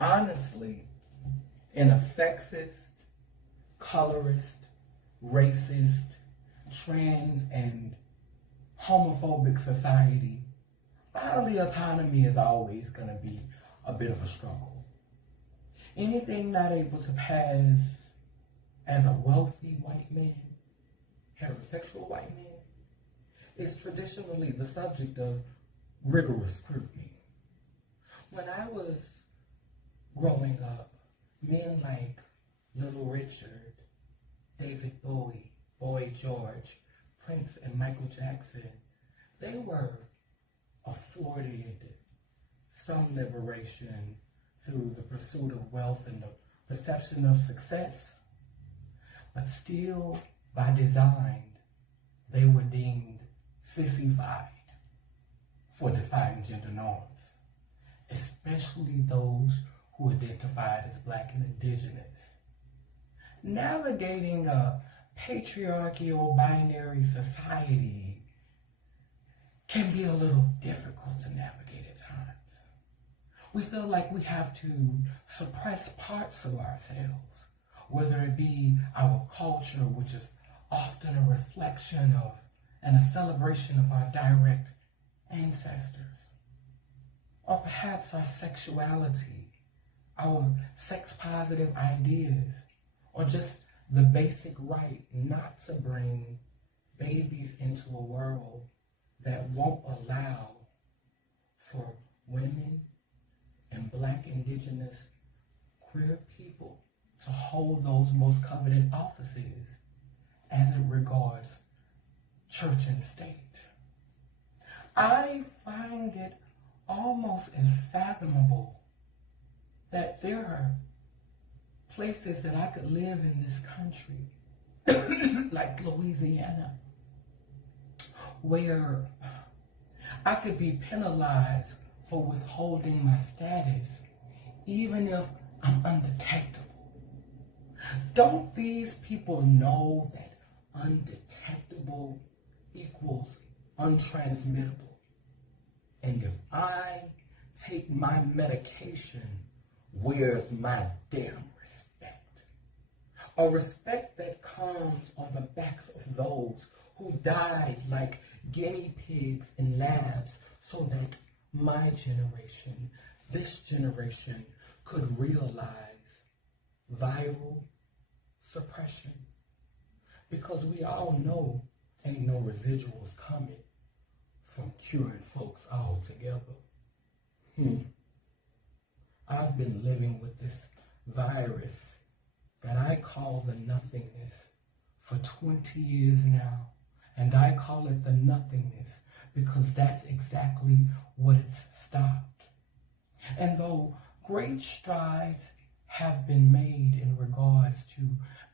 honestly, in a sexist, colorist, racist, trans, and homophobic society, bodily autonomy is always going to be a bit of a struggle. Anything not able to pass as a wealthy white man, heterosexual white man, is traditionally the subject of rigorous scrutiny. When I was growing up, men like Little Richard, David Bowie, Boy George, Prince, and Michael Jackson, they were afforded some liberation through the pursuit of wealth and the perception of success, but still, by design, they were deemed sissified for defying gender norms, especially those who identified as Black and Indigenous. Navigating a patriarchal binary society can be a little difficult to navigate at times. We feel like we have to suppress parts of ourselves, whether it be our culture, which is often a reflection of and a celebration of our direct ancestors, or perhaps our sexuality, our sex-positive ideas, or just the basic right not to bring babies into a world that won't allow for women and Black, Indigenous, queer people to hold those most coveted offices as it regards church and state. I find it almost unfathomable that there are places that I could live in this country, like Louisiana, where I could be penalized for withholding my status, even if I'm undetectable. Don't these people know that undetectable equals untransmittable? And if I take my medication, where's my damn respect? A respect that comes on the backs of those who died like guinea pigs in labs so that my generation, this generation, could realize viral suppression. Because we all know ain't no residuals coming from curing folks all together. I've been living with this virus that I call the nothingness for 20 years now. And I call it the nothingness because that's exactly what it's stopped. And though great strides have been made in regards to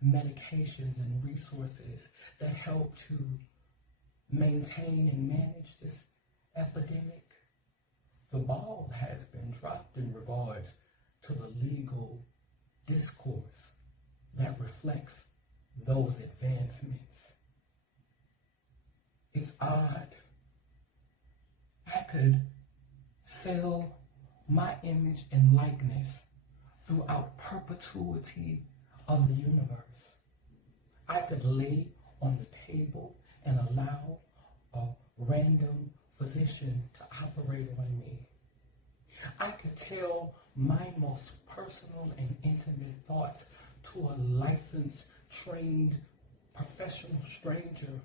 medications and resources that help to maintain and manage this epidemic, the ball has been dropped in regards to the legal discourse that reflects those advancements. It's odd. I could sell my image and likeness throughout perpetuity of the universe. I could lay on the table and allow a random physician to operate on me. I could tell my most personal and intimate thoughts to a licensed, trained, professional stranger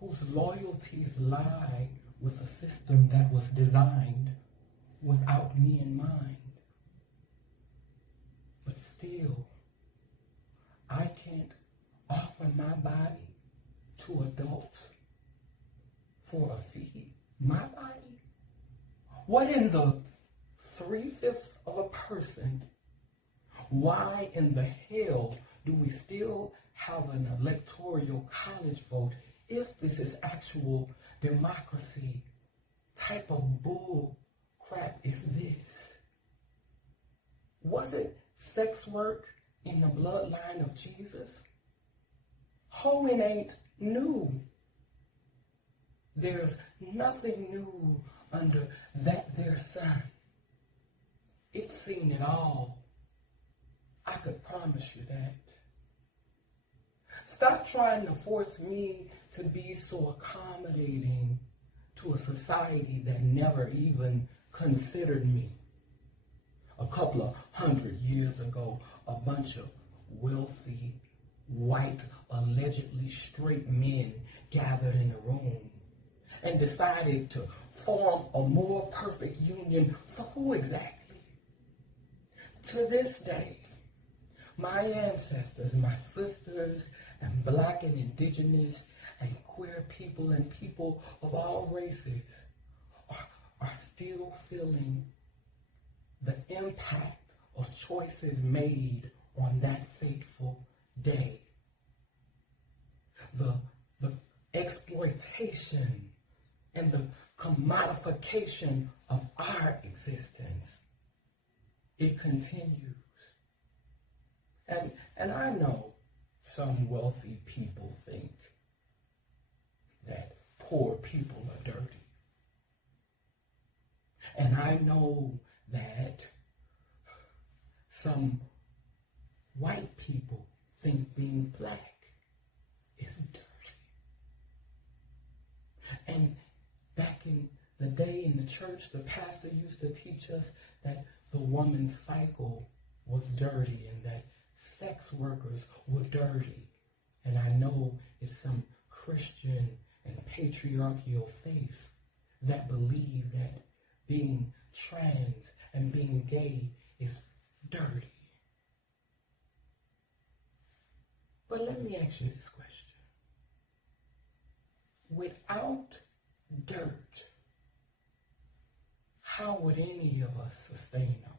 whose loyalties lie with a system that was designed without me in mind. But still, I can't offer my body to adults for a fee. My body? What in the 3/5 of a person? Why in the hell do we still have an electoral college vote if this is actual democracy? Type of bull crap is this? Was it sex work in the bloodline of Jesus? Hoeing ain't new. There's nothing new under that there sun. It's seen it all. I could promise you that. Stop trying to force me to be so accommodating to a society that never even considered me. A couple of 100 years ago, a bunch of wealthy, white, allegedly straight men gathered in a room and decided to form a more perfect union for who exactly? To this day, my ancestors, my sisters, and black and indigenous and queer people and people of all races are still feeling the impact of choices made on that fateful day. The exploitation and the commodification of our existence. It continues. And I know some wealthy people think that poor people are dirty. And I know that some white people think being black is dirty. And back in the day in the church, the pastor used to teach us that the woman's cycle was dirty and that sex workers were dirty. And I know it's some Christian and patriarchal faith that believe that being trans and being gay is dirty. But let me ask you this question. Without dirt, how would any of us sustain ourselves?